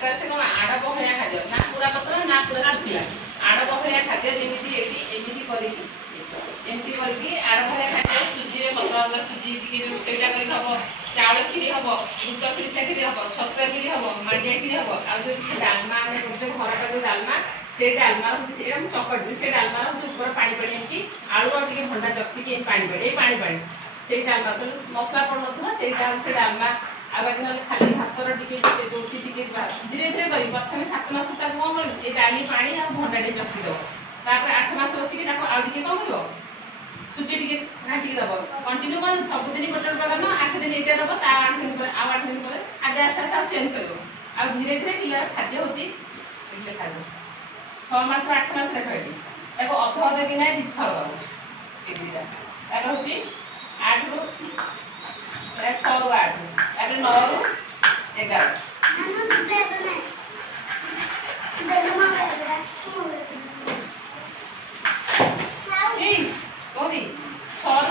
आस्ते आस्ते कौन आड़ बहलिया खाद्य ना पूरा पतला ना पूरा सुखिला आड़ बहलिया खाद्य जमी एमती करके आड़ बहलिया खाद्य सुजी पतला पतला सुजी टेटा कर चाउल खीरी हम बुट खीरी खीरी हम छतुआ खीरी हम मांडिया खीरी हम आज डालमा घर का डालमा से डालमा चकटी से डालमा ऊपर पानी पानी एमती आलू और भंडा चकटी पानी पानी से डालमा तो मसला पड़ ना से डालमा आगे ना खाली भातर धीरे धीरे कर प्रथम 7 मास तक कौन कर डाली पानी भंडा टे चकटी दब 8 मास बसिक आगे कौन कर सुजी टे घाटी दब कंटिन्यू कौन सबुदिन गोटे प्रकार 8 दिन ये दब 8 दिन पर आउ 8 दिन पर आगे आस्ते आस्ते चेंज कर आ धीरे धीरे पिलार खाद्य होती खाद्य 6 मास 8 मास देखा अध अध कि ना थर दब हूँ 8 रू 6 रू 8 9 रू 11 कौन 6 रू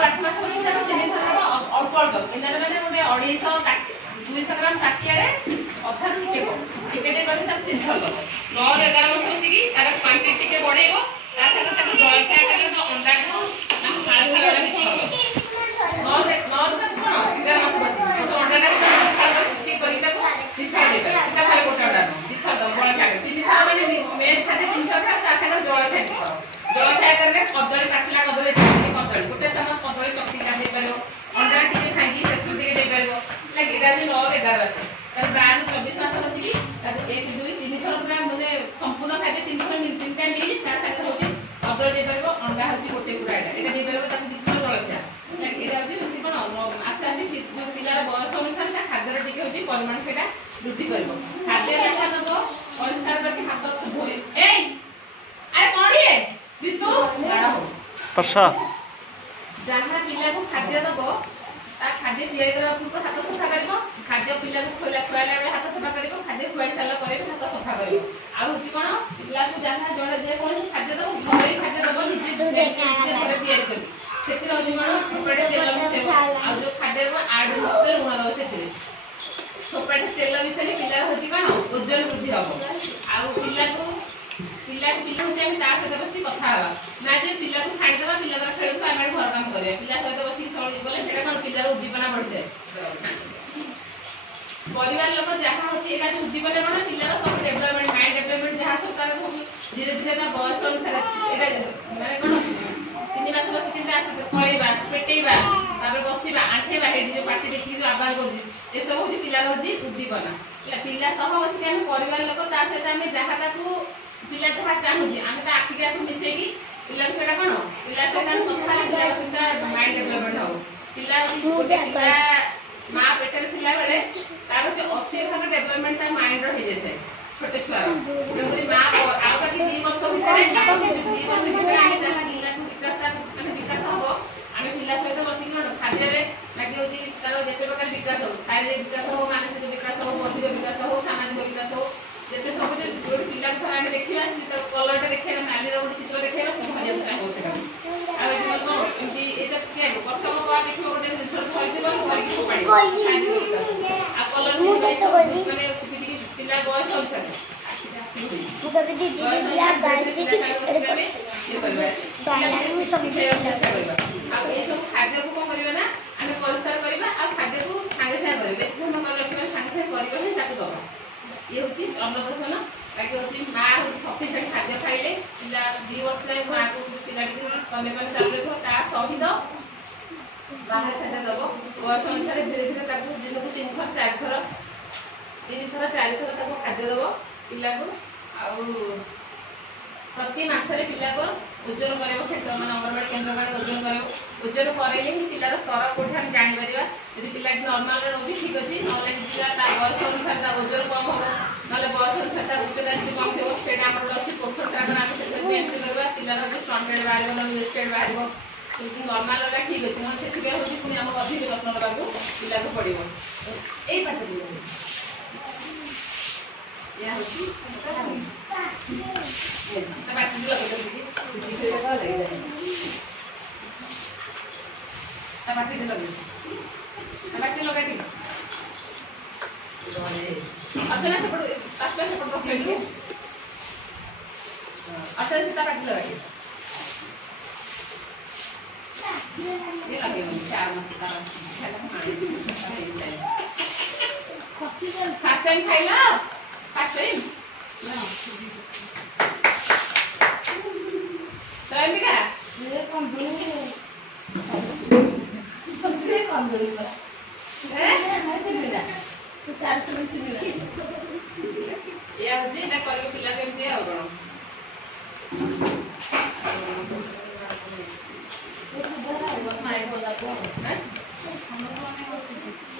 8 मास अल्प अल्प इन मैंने गोटे 200 ग्राम ताटिया अधा टिकेटे कर 3 थर दब 9 रू 11 मास बसिकी तार क्वांटिटी टे बढ़ेब जलखिया कर अंडा को फाल फाल जलखिया कदली पाचिला कदली कदली गोटे चामच कदली चकटी पार अंडा टे खाई 9 11 मास 12 रू 24 मास बसिकी 1 2 3 थर पूरा मैंने संपूर्ण खाद्य 3 थर 3 टा मिल कदली दे पार अंडा हूँ गोटे पूरा यहाँ दे पार 2 थर जलखिया यहाँ हूँ कौन आस्ते आस्ते पिलार बयस अनुसार खाद्य टी हूँ परिमाण से वृद्धि कर खाद्य देखा दब परिष्कार करके हाथ धोए जहाँ पिला को खाद्य दब खाद्य या पूर्व हाथ सफा कर खाद्य पिला को खुआला बेले हाथ सफा कर खाद्य खुआई सारा हाथ सफा कर कौन पिला को जहाँ जो जेको खाद्य दब घर खाद्य दब निजे तैयारी कर थोपे तेल मिसेब जो खाद्य आड़ लुण दब से थोपे तेल मिसेले पिला हूँ कौन ओजन वृद्धि हम पिला सहित बस कथा ना जे पिला को छाड़ीदेवा पिला खेल आम घर कम कर पिला सहित बस चली गले कौन पिलार उद्दीपना बढ़ी जाए परिवार लोक जहाँ होती उद्दीपना कौन पिलार सब डेभलपमेंट माइंड डेभलपमेंट जहाँ सब तार धीरे धीरे बयस अनुसार माने कौन 3 मास बस खड़ा पेटेवा बसवा आंठेवा जो पार्टी देखिए जो आवाज कर सब हूँ पिलार हूँ उद्दीपना पिला सह बस परिवार लोक सहित आम जहाँ पिला जहाँ चाहूँ आम आखिक आखिर मिसेकी पिला छुआ कौन पिला सहित कथा माइंड डेभलपमेंट हो पिला पिला माँ पेटर थिला बेले तार 80% डेभलपमेंट माइंड हो जाए छोटे छुआ माँ आउ बाकी 2 वर्ष विकास हम आम पिला सहित बस खाद्य लगे हूँ तार जिते प्रकार विकास हो शारीरिक विकास हो मानसिक विकास हो बौद्धिक विकास हो सामाजिक विकास हो जिते सब गोटे पिला थोड़ा आम देखा कलर देखा नाली गोटे चित्र देखा सब हरिया चाहिए वर्षक बाद देख गोटे जिन कलर मैंने पिला बयस अनुसार खाद्य को कौन करना आम परिष्कार करवा खाद्य को सागे सागे बेस समय कर रखा सागे सागे दबा ये हूँ अन्नप्राशन बाकी हूँ माँ हूँ सफिसीयंट खाद्य खाइले पिला 2 वर्ष तक माँ को पिला तले पानी चालू रखो सहित बाहर खाद्य दब बयस अनुसार धीरे धीरे दिन को 3 थर 4 थर 3 थर 4 थर खाद्य दब पिला को प्रति मासरे पिला को ओजन कर मैंने अंगनवाड़ी केन्द्र में ओजन कर ओजन करें ही पिलार स्तर कौटी हम जापर यदि पिला नर्माल रोगी ठीक अच्छे ना बयस अनुसार ओजन कम हम ना बयस अनुसार उच्चता जी कम थो से अच्छे पोषण ट्राकर आम करवा पिलार जो स्टंटेड बाहर ना वेस्टेड बाहर नर्माल है ठीक अच्छे ना से हूँ पुणी आमको अधिक जत्न नाक पिला को पड़ो यही पाठ या लगे अच्छा ना सपोर्ट अच्छा सपोर्ट रख ले अच्छा सीता काट लगा ये लगे मुझे चार मसाला खाना खाने फर्स्ट टाइम खाइला फर्स्ट टाइम तो एमिका ये कौन बोले सबसे कौन बोले हैं ऐसे मिला सुचार से मिला ये आज ना कॉलेज पिला केमती आ गण ये सुधारा है वो खाए बोला को हैं हम लोग ने